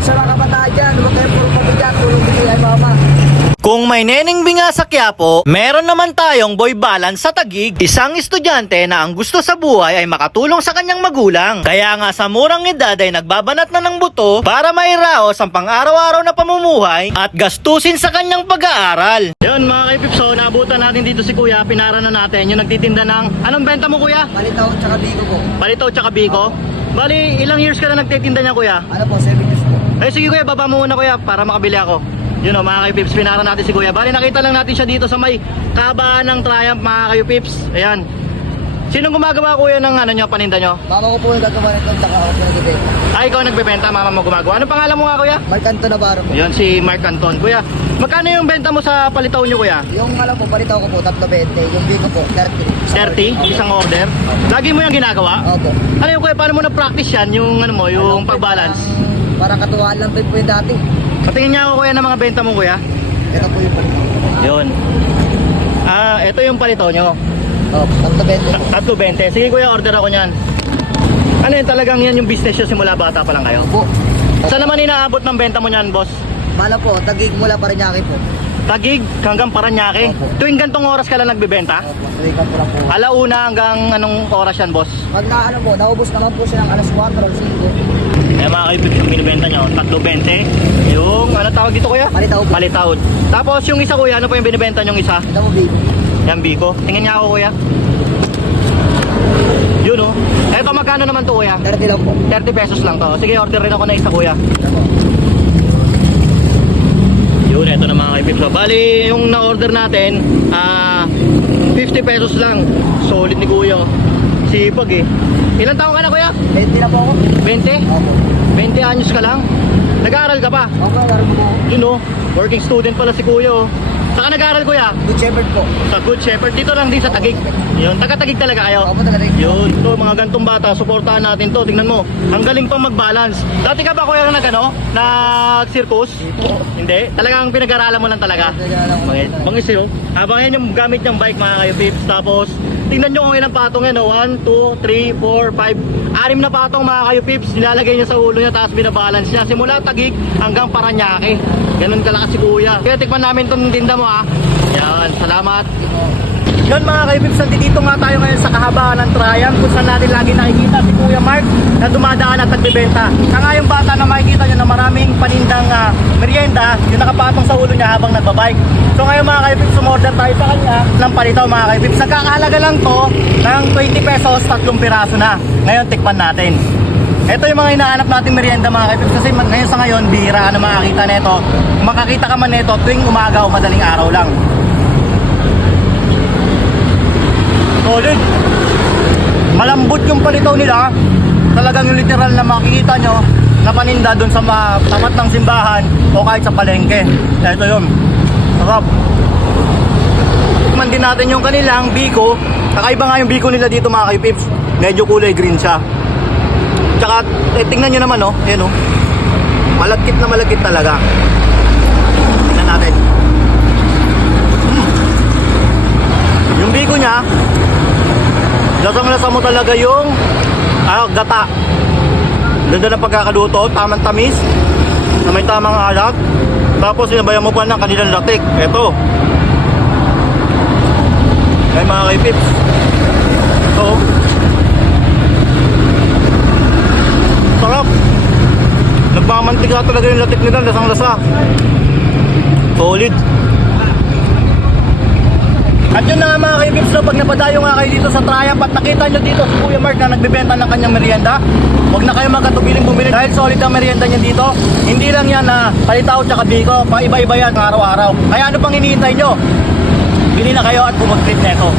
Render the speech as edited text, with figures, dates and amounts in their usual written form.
sa mga kabataan dyan, huwag kayong puro pabigyan, tulong bigay ay mama. Kung may neneng binga sa Quiapo, meron naman tayong boy balance sa Taguig. Isang estudyante na ang gusto sa buhay ay makatulong sa kanyang magulang. Kaya nga sa murang edad ay nagbabanat na ng buto para mairaos ang pang-araw-araw na pamumuhay at gastusin sa kanyang pag-aaral. Yun mga kaipips, so naabutan natin dito si Kuya, pinara na natin yung nagtitinda ng... Anong benta mo Kuya? Palitaw tsaka bigo po. Palitaw tsaka biko? Bali, ilang years ka na nagtitinda niya Kuya? Ano po, 7 years po. Ay sige Kuya, baba mo muna Kuya para makabili ako. Yun o mga kayo-pips, pinara natin si Kuya. Bali nakita lang natin siya dito sa may kabaan ng Triumph mga kayo-pips. Ayan. Sinong gumagawa Kuya ng ano nyo, paninda nyo? Mama ko po yung gagawa nito, tsaka ako pinag-ibig. Ay, ikaw nagbebenta, mama mo gumagawa. Anong pangalan mo nga Kuya? Mark Anton Navarro po. Yun, si Mark Anton. Kuya, magkano yung benta mo sa palitaw nyo Kuya? Yung alam po, palitaw ko po, 3.20. Yung bigo po, 30. 30? Isang order? Lagi mo yung ginagawa? Opo. Ano yung Kuya, paano mo na-practice yan? Yung ano mo, yung pag-balance? Parang katuwaan lang po yung dati. Patingin niya ako Kuya ng mga benta mo Kuya. Ito po yung palitaw. Yun. Ito yung palitaw nyo. Opo, 3.20 po. 3.20. Sige Kuya, order ako niyan. Ano yun, talagang yan yung business nyo simula bata pa lang kayo? Po. Saan naman inaabot ng benta mo niyan, boss? Mala po, Taguig mula Parañaque po. Taguig hanggang Parañaque. Opo. Tuwing gantong oras ka lang nagbebenta? Opo, Taguigan po lang po. Alauna hanggang anong oras yan, boss? Pag na ano po, naubos naman po siya ng alas 4 o 5. Eh mga kaibig yung binibenta nyo, 3.20. Yung, ano tawag dito Kuya? Palitaw po. Palitaw. Tapos yung isa Kuya, ano pa yung binibenta nyong isa? Ito mo bigo. Yan, biko. Tingnan niya ako Kuya. Yun oh. Eto magkano naman to Kuya? 30 lang po. 30 pesos lang to. Sige, order rin ako na isa Kuya. Ito po. Yun, eto na mga kaibig. So, bali, yung na-order natin, 50 pesos lang. Solid ni Kuya. Sipag eh. Ilang taon ka na Kuya? 20 na po ako. 20? Opo. 20 anyos ka lang? Nag-aaral ka pa? Okay, laro mo po. Yun oh. Working student pala si Kuya oh. Saan ka nag-aaral Kuya? Good Shepherd po. Sa Good Shepherd. Dito lang din sa Taguig. Yun, taga-Taguig talaga kayo. Opo, Taguig. Yun, ito mga gantong bata, suportahan natin to. Tingnan mo, ang galing pang mag-balance. Dati ka ba Kuya nag-circus? Hindi? Talagang pinag-aralan mo lang talaga? Bangis yun. Habang yan yung gamit niyang bike mga kayo pips. Tapos, tingnan nyo kung ilang patong yan. 1, 2, 3, 4, 5, 6 na patong mga kayo pips. Nilalagay niya sa ulo niya tapos binabalance niya. Simula Taguig hanggang Parañaque. Ganun kalakas si Kuya. Kaya tikman namin itong tinda mo ha. Yan, salamat. Yun mga kaibibs, dito nga tayo ngayon sa kahabaan ng Triumph kung saan natin lagi nakikita si Kuya Mark na dumadaan at nagbebenta. Nga yung bata na makikita nyo na maraming panindang merienda yung nakapatong sa ulo niya habang nagbabike. So ngayon mga kaibibs, sumorder tayo sa kanya ng palitaw mga kaibibs. Nagkakahalaga lang to ng 20 pesos, 3 piraso na. Ngayon tikpan natin. Ito yung mga hinahanap nating merienda mga kaibibs kasi ngayon sa ngayon bihira na makakita nito. Makakita ka man nito tuwing umaga o madaling araw lang. Solid. Malambot yung palitaw nila. Talagang yung literal na makikita nyo na paninda doon sa tapat ng simbahan o kahit sa palengke. Ito yun. Sarap. Tikman din natin yung kanilang biko. Kakaiba nga yung biko nila dito mga kaipips. Medyo kulay green siya. Tsaka tingnan nyo naman oh. Ayan oh. Malagkit na malagkit talaga. Tingnan natin. Yung biko niya, lasang-lasa mo talaga yung gata. Ganda ng pagkakaluto, tamang tamis, na may tamang alat. Tapos sinabayan mo pa ng kanilang latik. Eto. Ay mga kaipips. So, sarap. Nagmamantika talaga yung latik nila, lasang-lasa. Solid. At yun na nga mga kaibigs, pag napadayo nga kayo dito sa Triumph at nakita nyo dito si Kuya Mark na nagbebenta ng kanyang merienda, huwag na kayo magkatubiling bumili dahil solid ang merienda niya dito. Hindi lang yan na palitaw tsaka biko, paiba-iba yan araw-araw. Kaya ano pang hinihintay nyo? Bili na kayo at bumagtrip neto.